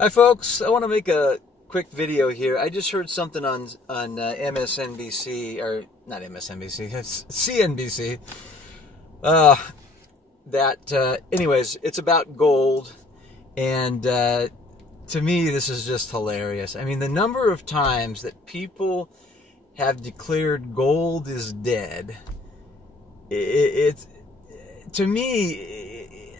Hi folks, I want to make a quick video here. I just heard something on MSNBC, or not MSNBC, it's CNBC, anyways, it's about gold, and to me this is just hilarious. I mean, the number of times that people have declared gold is dead, to me,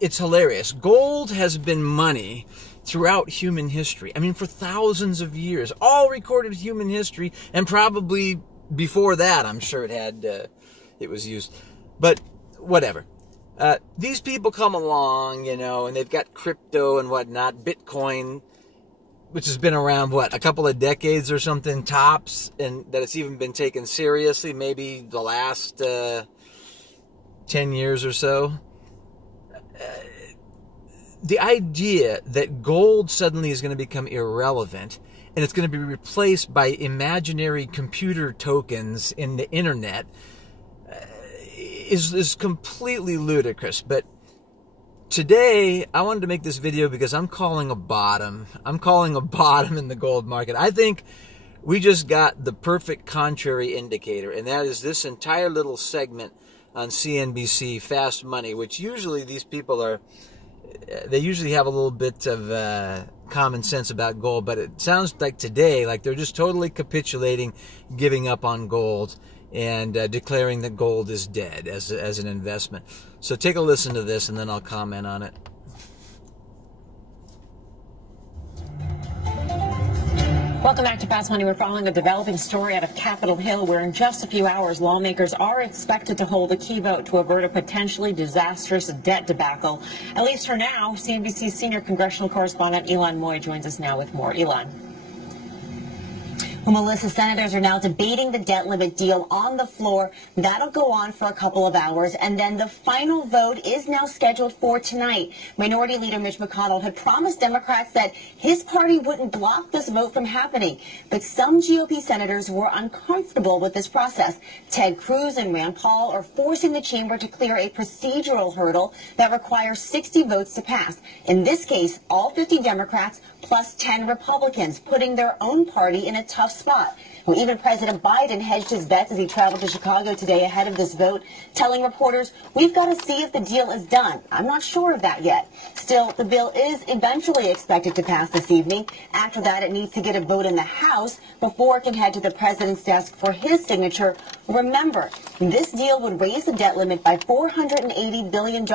it's hilarious. Gold has been money throughout human history. I mean, for thousands of years, all recorded human history, and probably before that, I'm sure it was used. But whatever. These people come along, and they've got crypto and whatnot, Bitcoin, which has been around, a couple of decades or something, tops, and that it's even been taken seriously, maybe the last 10 years or so. The idea that gold suddenly is going to become irrelevant and it's going to be replaced by imaginary computer tokens in the internet is completely ludicrous. But today, I wanted to make this video because I'm calling a bottom. I'm calling a bottom in the gold market. I think we just got the perfect contrary indicator, and that is this entire little segment on CNBC, Fast Money, which usually these people they usually have a little bit of common sense about gold, but it sounds like today, like they're just totally capitulating, giving up on gold, and declaring that gold is dead as an investment. So take a listen to this, and then I'll comment on it. Welcome back to Fast Money. We're following a developing story out of Capitol Hill, where in just a few hours, lawmakers are expected to hold a key vote to avert a potentially disastrous debt debacle. At least for now. CNBC's senior congressional correspondent Ylan Moy joins us now with more. Ylan. Well, Melissa, senators are now debating the debt limit deal on the floor. That'll go on for a couple of hours, and then the final vote is now scheduled for tonight. Minority Leader Mitch McConnell had promised Democrats that his party wouldn't block this vote from happening, but some GOP senators were uncomfortable with this process. Ted Cruz and Rand Paul are forcing the chamber to clear a procedural hurdle that requires 60 votes to pass. In this case, all 50 Democrats plus 10 Republicans, putting their own party in a tough spot. Well, even President Biden hedged his bets as he traveled to Chicago today ahead of this vote, telling reporters, "We've got to see if the deal is done. I'm not sure of that yet." Still, the bill is eventually expected to pass this evening. After that, it needs to get a vote in the House before it can head to the president's desk for his signature. Remember, this deal would raise the debt limit by $480 billion.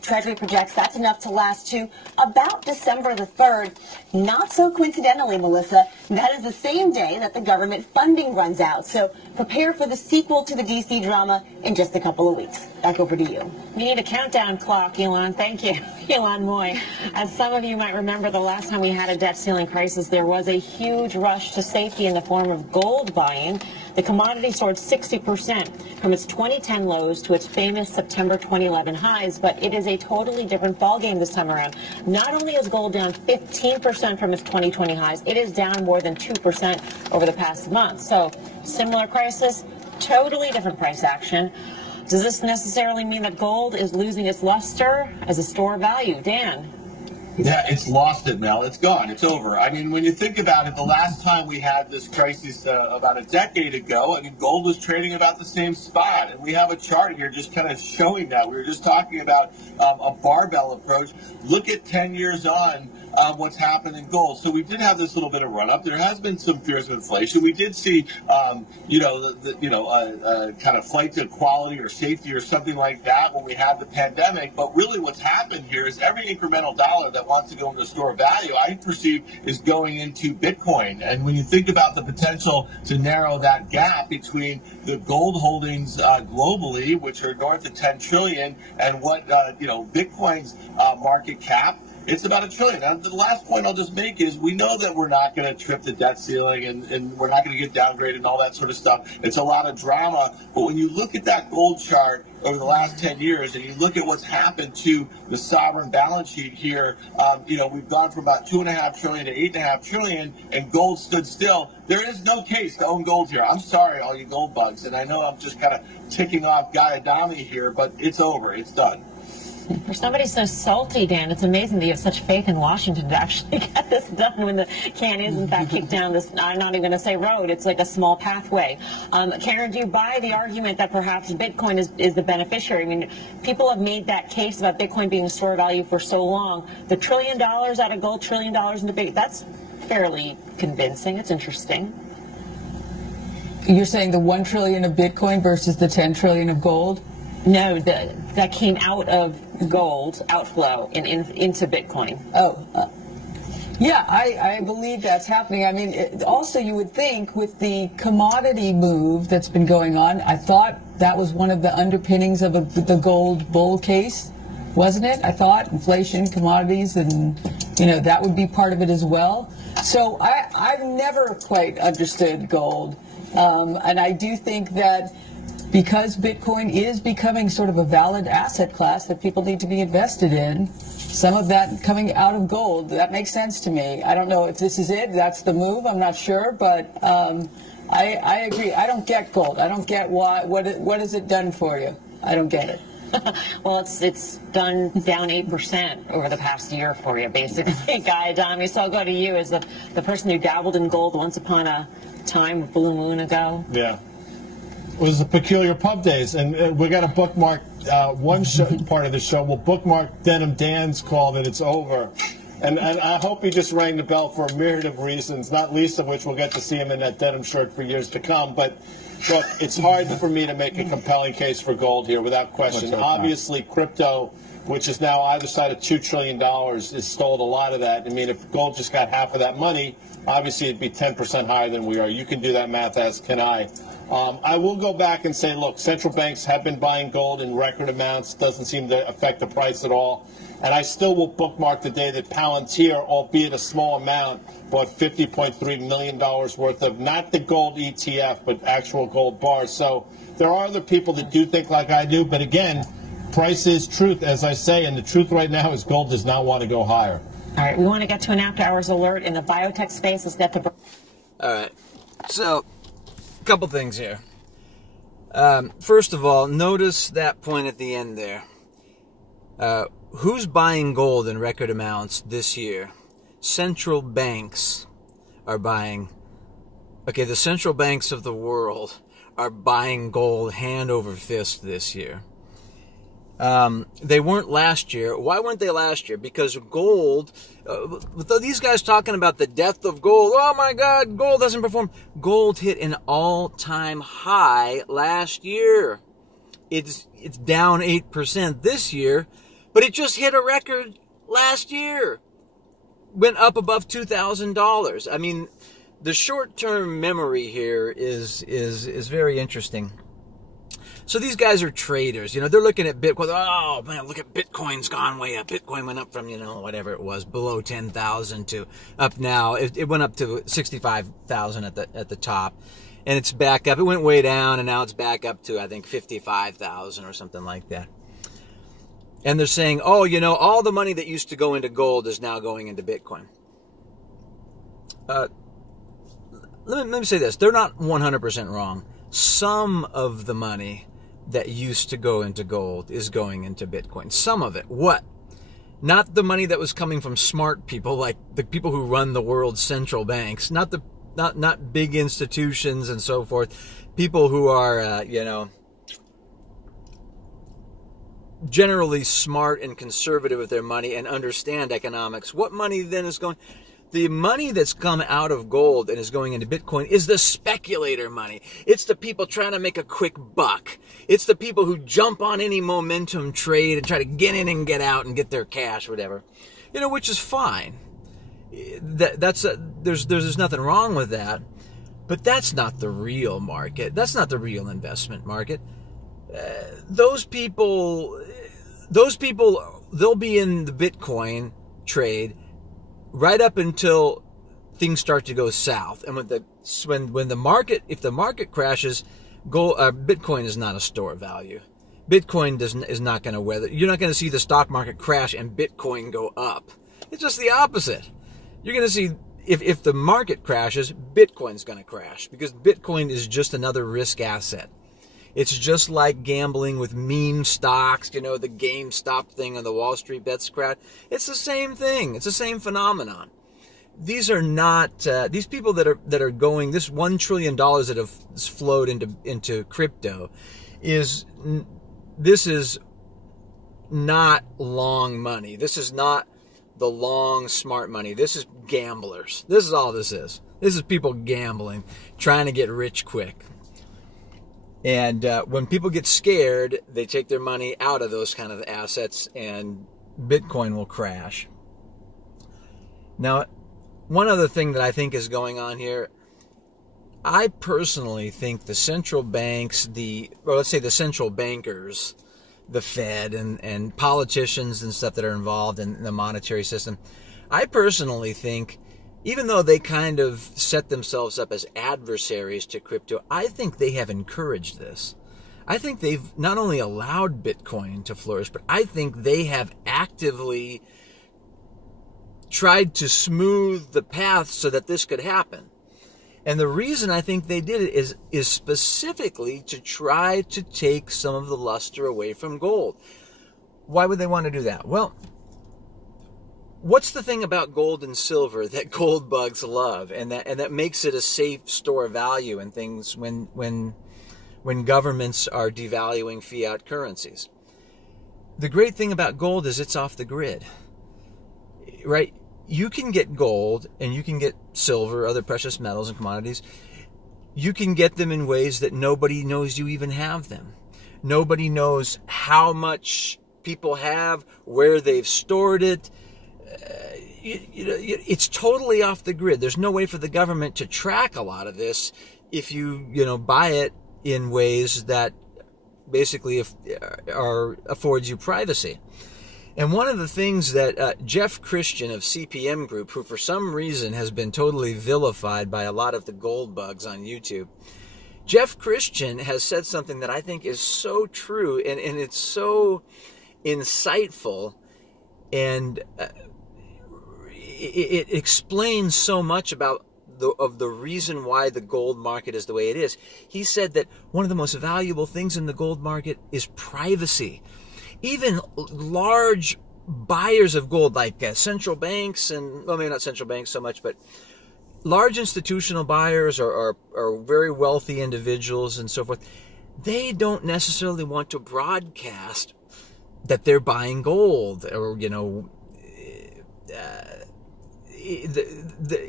Treasury projects that's enough to last to about December the 3rd. Not so coincidentally, Melissa, that is the same day that the government funding runs out. So prepare for the sequel to the D.C. drama in just a couple of weeks. Back over to you. We need a countdown clock, Ylan. Thank you, Ylan Moy. As some of you might remember, the last time we had a debt ceiling crisis, there was a huge rush to safety in the form of gold buying. The commodity soared 60% from its 2010 lows to its famous September 2011 highs, but it is a totally different ballgame this time around. Not only is gold down 15% from its 2020 highs, it is down more than 2% over the past month. So, similar crisis, totally different price action. Does this necessarily mean that gold is losing its luster as a store of value? Dan? Yeah, it's lost it, Mel. It's gone. It's over. I mean, when you think about it, the last time we had this crisis about a decade ago, I mean, gold was trading about the same spot. And we have a chart here just kind of showing that. We were just talking about a barbell approach. Look at 10 years on. What's happened in gold. So we did have this little bit of run up. There has been some fears of inflation. We did see, kind of flight to quality or safety or something like that when we had the pandemic. But really what's happened here is every incremental dollar that wants to go into store of value, I perceive, is going into Bitcoin. And when you think about the potential to narrow that gap between the gold holdings globally, which are north of 10 trillion, and what, Bitcoin's market cap, it's about $1 trillion. Now, the last point I'll just make is we know that we're not going to trip the debt ceiling and we're not going to get downgraded and all that sort of stuff. It's a lot of drama. But when you look at that gold chart over the last 10 years and you look at what's happened to the sovereign balance sheet here, we've gone from about $2.5 trillion to $8.5 trillion, and gold stood still. There is no case to own gold here. I'm sorry, all you gold bugs. And I know I'm just kind of ticking off Guy Adami here, but it's over. It's done. For somebody so salty, Dan, it's amazing that you have such faith in Washington to actually get this done when the can is, in fact, kicked down this, I'm not even going to say road, it's like a small pathway. Karen, do you buy the argument that perhaps Bitcoin is the beneficiary? I mean, people have made that case about Bitcoin being a store of value for so long. The $1 trillion out of gold, $1 trillion into Bitcoin, that's fairly convincing. It's interesting. You're saying the 1 trillion of Bitcoin versus the 10 trillion of gold? No, that came out of gold outflow into Bitcoin. Yeah, I believe that's happening. I mean, also you would think with the commodity move that's been going on, I thought that was one of the underpinnings of the gold bull case, wasn't it? I thought inflation, commodities, and that would be part of it as well. So I've never quite understood gold, and I do think that because Bitcoin is becoming sort of a valid asset class that people need to be invested in, some of that coming out of gold, that makes sense to me. I don't know if this is it, that's the move, I'm not sure, but I agree. I don't get gold. I don't get what has it done for you? I don't get it. Well, it's done down 8% over the past year for you, basically, Guy Adami. So I'll go to you as the person who dabbled in gold once upon a time, a blue moon ago. Yeah. It was the Peculiar Pub Days, and we're going to bookmark one part of the show. We'll bookmark Denim Dan's call that it's over. And I hope he just rang the bell for a myriad of reasons, not least of which we'll get to see him in that denim shirt for years to come. But, look, it's hard for me to make a compelling case for gold here without question. Obviously, crypto, which is now either side of $2 trillion, has stole a lot of that. I mean, if gold just got half of that money, obviously it'd be 10% higher than we are. You can do that math, as can I. I will go back and say, look, central banks have been buying gold in record amounts. Doesn't seem to affect the price at all. And I still will bookmark the day that Palantir, albeit a small amount, bought $50.3 million worth of not the gold ETF, but actual gold bars. So there are other people that do think like I do. But again, price is truth, as I say. And the truth right now is gold does not want to go higher. All right, we want to get to an after hours alert in the biotech space. Let's get to... All right. So... couple things here. First of all, notice that point at the end there. Who's buying gold in record amounts this year? Central banks are buying. Okay, the central banks of the world are buying gold hand over fist this year. They weren't last year. Why weren't they last year? Because gold, these guys talking about the death of gold. Oh my God, gold doesn't perform. Gold hit an all-time high last year. It's down 8% this year, but it just hit a record last year. Went up above $2,000. I mean, the short-term memory here is very interesting. So these guys are traders, they're looking at Bitcoin. Oh man, look at Bitcoin's gone way up. Bitcoin went up from, whatever it was, below 10,000 to up now. It went up to 65,000 at the top, and it's back up. It went way down, and now it's back up to, I think, 55,000 or something like that. And they're saying, oh, all the money that used to go into gold is now going into Bitcoin. Let me say this. They're not 100% wrong. Some of the money that used to go into gold is going into Bitcoin. Some of it. What? Not the money that was coming from smart people, like the people who run the world's central banks. Not big institutions and so forth. People who are, generally smart and conservative with their money and understand economics. What money then is going... The money that's come out of gold and is going into Bitcoin is the speculator money. It's the people trying to make a quick buck. It's the people who jump on any momentum trade and try to get in and get out and get their cash, whatever. Which is fine. There's nothing wrong with that. But that's not the real market. That's not the real investment market. Those people, they'll be in the Bitcoin trade right up until things start to go south. And when the market, if the market crashes, Bitcoin is not a store of value. Bitcoin is not going to weather. You're not going to see the stock market crash and Bitcoin go up. It's just the opposite. You're going to see, if the market crashes, Bitcoin's going to crash, because Bitcoin is just another risk asset. It's just like gambling with meme stocks, you know, the GameStop thing on the Wall Street Bets crowd. It's the same thing. It's the same phenomenon. These are not these people that are going, this $1 trillion that have flowed into crypto this is not long money. This is not the long smart money. This is gamblers. This is all this is. This is people gambling, trying to get rich quick. And when people get scared, they take their money out of those kind of assets, and Bitcoin will crash. Now, one other thing that I think is going on here, I personally think the central banks, or let's say the central bankers, the Fed and politicians and stuff that are involved in the monetary system, I personally think, even though they kind of set themselves up as adversaries to crypto, I think they have encouraged this. I think they've not only allowed Bitcoin to flourish, but I think they have actively tried to smooth the path so that this could happen. And the reason I think they did it is specifically to try to take some of the luster away from gold. Why would they want to do that? Well, what's the thing about gold and silver that gold bugs love, and that makes it a safe store of value in things when governments are devaluing fiat currencies? The great thing about gold is it's off the grid, right? You can get gold and you can get silver, other precious metals and commodities. You can get them in ways that nobody knows you even have them. Nobody knows how much people have, where they've stored it. It's totally off the grid. There's no way for the government to track a lot of this if you buy it in ways that basically affords you privacy. And one of the things that Jeff Christian of CPM Group, who for some reason has been totally vilified by a lot of the gold bugs on YouTube, Jeff Christian has said something that I think is so true, and it's so insightful, and it explains so much about the reason why the gold market is the way it is. He said that one of the most valuable things in the gold market is privacy. Even large buyers of gold, like central banks, and well, maybe not central banks so much, but large institutional buyers or very wealthy individuals and so forth, they don't necessarily want to broadcast that they're buying gold, or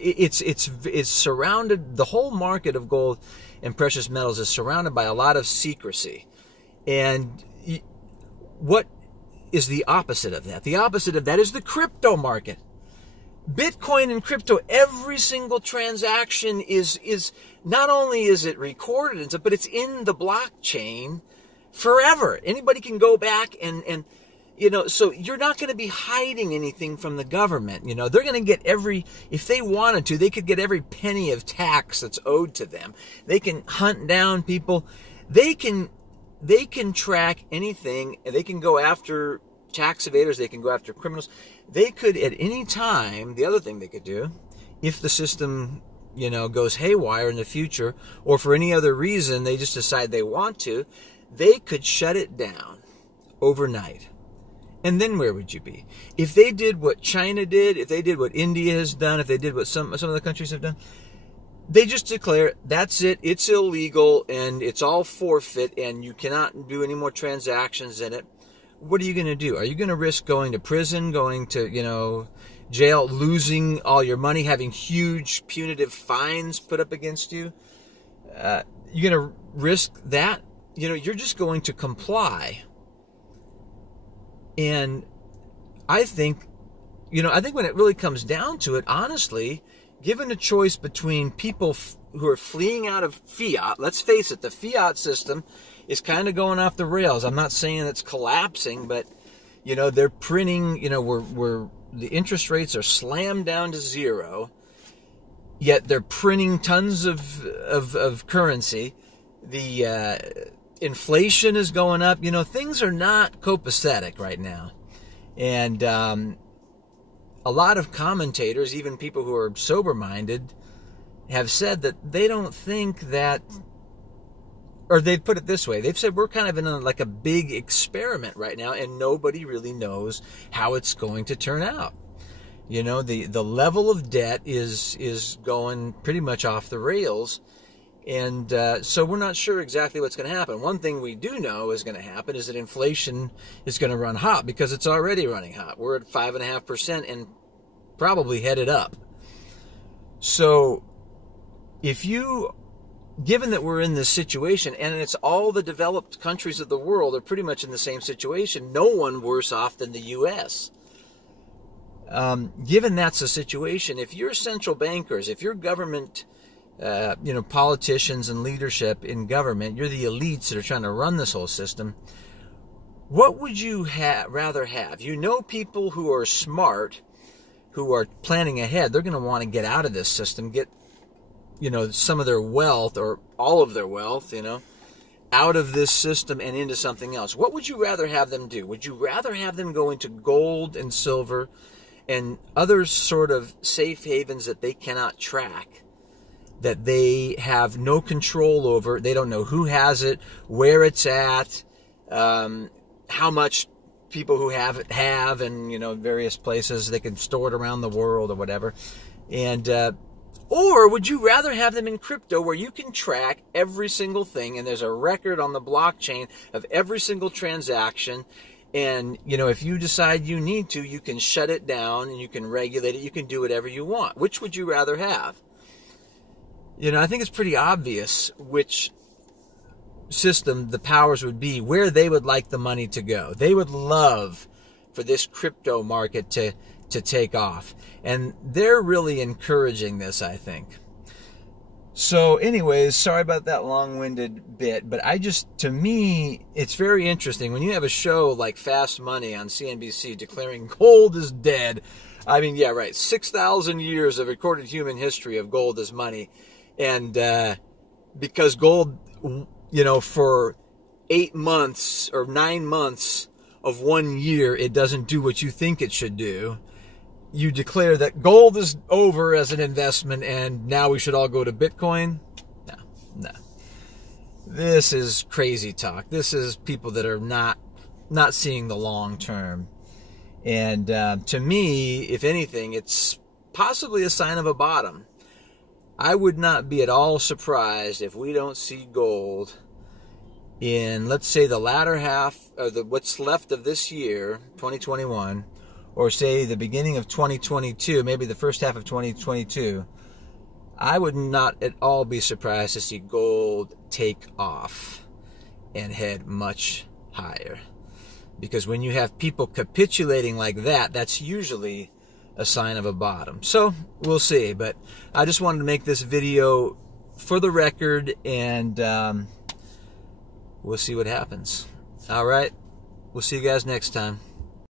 it's surrounded. The whole market of gold and precious metals is surrounded by a lot of secrecy. And what is the opposite of that? The opposite of that is the crypto market. Bitcoin and crypto, every single transaction is not only is it recorded, but it's in the blockchain forever. Anybody can go back and so you're not going to be hiding anything from the government. They're going to get if they wanted to, they could get every penny of tax that's owed to them. They can hunt down people. They can track anything, and they can go after tax evaders. They can go after criminals. They could at any time, the other thing they could do, if the system, goes haywire in the future, or for any other reason they just decide they want to, they could shut it down overnight. And then where would you be? If they did what China did, if they did what India has done, if they did what some of the countries have done, they just declare, that's it, it's illegal, and it's all forfeit, and you cannot do any more transactions in it. What are you going to do? Are you going to risk going to prison, going to, jail, losing all your money, having huge punitive fines put up against you? You're going to risk that? You're just going to comply. And I think when it really comes down to it, honestly, given a choice between people who are fleeing out of fiat, let's face it, the fiat system is kind of going off the rails. I'm not saying it's collapsing, but they're printing. Where the interest rates are slammed down to zero, yet they're printing tons of currency. The inflation is going up. Things are not copacetic right now, and a lot of commentators, even people who are sober-minded, have said that they don't think that or they've put it this way. They've said we're kind of in like a big experiment right now, and nobody really knows how it's going to turn out. You know, the level of debt is going pretty much off the rails. And so we're not sure exactly what's going to happen. One thing we do know is going to happen is that inflation is going to run hot, because it's already running hot. We're at 5.5% and probably headed up. So given that we're in this situation, and it's all the developed countries of the world are pretty much in the same situation, no one worse off than the U.S. Given that's the situation, if you're central bankers, if you're government politicians and leadership in government, you're the elites that are trying to run this whole system, what would you rather have? You know, people who are smart, who are planning ahead, they're going to want to get out of this system, get, some of their wealth or all of their wealth, out of this system and into something else. What would you rather have them do? Would you rather have them go into gold and silver and other sort of safe havens that they cannot track, that they have no control over? They don't know who has it, where it's at, how much people who have it have, and various places they can store it around the world or whatever. And or would you rather have them in crypto, where you can track every single thing, and there's a record on the blockchain of every single transaction, and if you decide you need to, you can shut it down and you can regulate it, you can do whatever you want? Which would you rather have? I think it's pretty obvious which system the powers would be, where they would like the money to go. They would love for this crypto market to take off. And they're really encouraging this, I think. So anyways, sorry about that long-winded bit, but to me, it's very interesting when you have a show like Fast Money on CNBC declaring gold is dead. I mean, yeah, right, 6,000 years of recorded human history of gold as money. And because gold, for 8 months or 9 months of 1 year, it doesn't do what you think it should do, you declare that gold is over as an investment and now we should all go to Bitcoin? No. This is crazy talk. This is people that are not seeing the long term. And to me, if anything, it's possibly a sign of a bottom. I would not be at all surprised if we don't see gold in, let's say, the latter half, or what's left of this year, 2021, or say the beginning of 2022, maybe the first half of 2022. I would not at all be surprised to see gold take off and head much higher. Because when you have people capitulating like that, that's usually a sign of a bottom. So we'll see, but I just wanted to make this video for the record, and we'll see what happens. All right, we'll see you guys next time.